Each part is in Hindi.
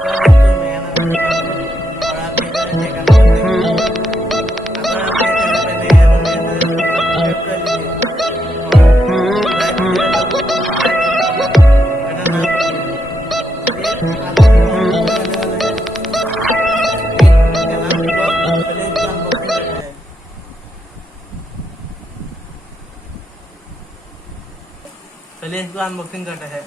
दोस्तों मैं और आप देख रहे हैं अगर आप मेरे चैनल पे नए हैं तो सब्सक्राइब कर लीजिए और लाइक करना ना भूलिए। चलिए इसको अनबॉक्सिंग करते हैं।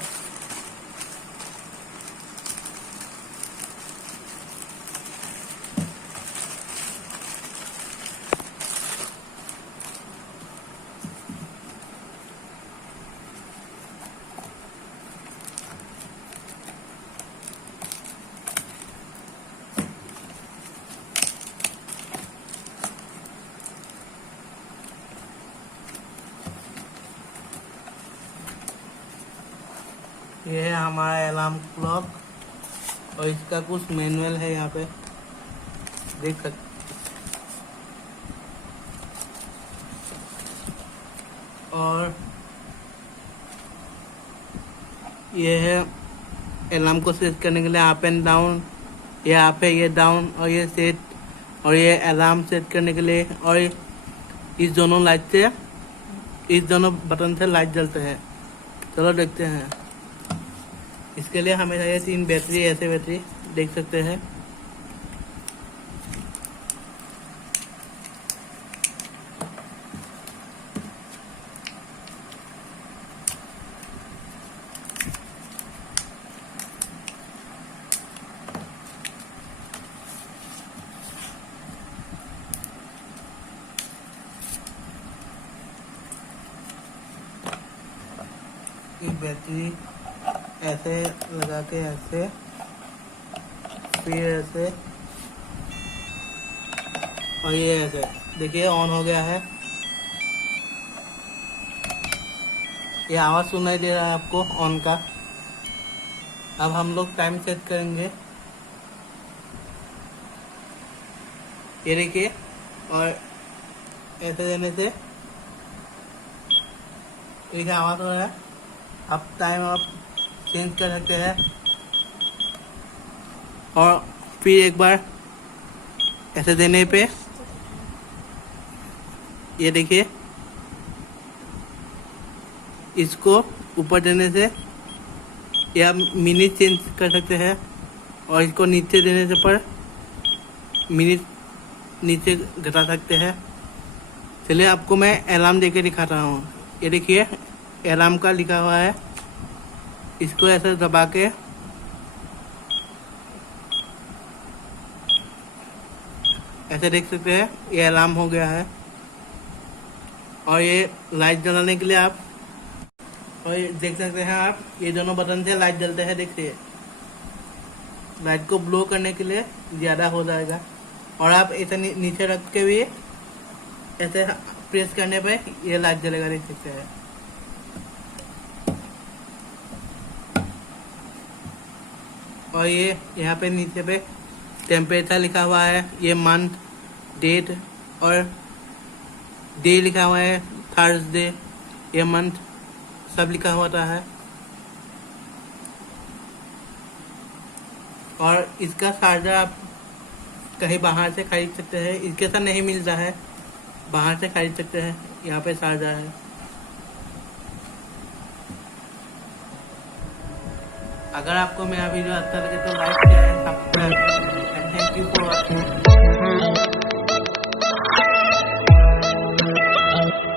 ये है हमारा अलार्म क्लॉक और इसका कुछ मैनुअल है, यहाँ पे देख सकते। और ये है अलार्म को सेट करने के लिए अप एंड डाउन, ये अप है, ये डाउन, और ये सेट, और ये अलार्म सेट करने के लिए। और इस दोनों लाइट से, इस दोनों बटन से लाइट जलते हैं। चलो देखते हैं। इसके लिए हमें चाहिए 3 बैटरी, ऐसे बैटरी देख सकते हैं। ये बैटरी ऐसे लगा के, ऐसे, फिर ऐसे, और ये ऐसे देखिए ऑन हो गया है। ये आवाज सुनाई दे रहा है आपको ऑन का। अब हम लोग टाइम सेट करेंगे, ये देखिए, और ऐसे देने से देखिए आवाज हो रहा है। अब टाइम आप चेंज कर सकते हैं, और फिर एक बार ऐसे देने पे ये देखिए, इसको ऊपर देने से या मिनट चेंज कर सकते हैं, और इसको नीचे देने से पर मिनट नीचे घटा सकते हैं। चलिए आपको मैं अलार्म देके दिखाता हूँ। ये देखिए अलार्म का लिखा हुआ है, इसको ऐसे दबा के ऐसे देख सकते हैं, ये अलार्म हो गया है। और ये लाइट जलाने के लिए आप, और ये देख सकते हैं आप, ये दोनों बटन से लाइट जलते हैं। देखिए लाइट को ब्लो करने के लिए ज़्यादा हो जाएगा, और आप ऐसे नीचे रख के भी ऐसे प्रेस करने पे ये लाइट जलेगा, देख सकते हैं। और ये यहाँ पे नीचे पे टेम्परेचर लिखा हुआ है, ये मंथ, डेट और डे लिखा हुआ है, थर्सडे, ये मंथ सब लिखा होता है। और इसका चार्जर आप कहीं बाहर से खरीद सकते हैं, इसके साथ नहीं मिलता है, बाहर से खरीद सकते हैं। यहाँ पे चार्जर है। अगर आपको मेरा वीडियो अच्छा लगे तो लाइक शेयर सब्सक्राइब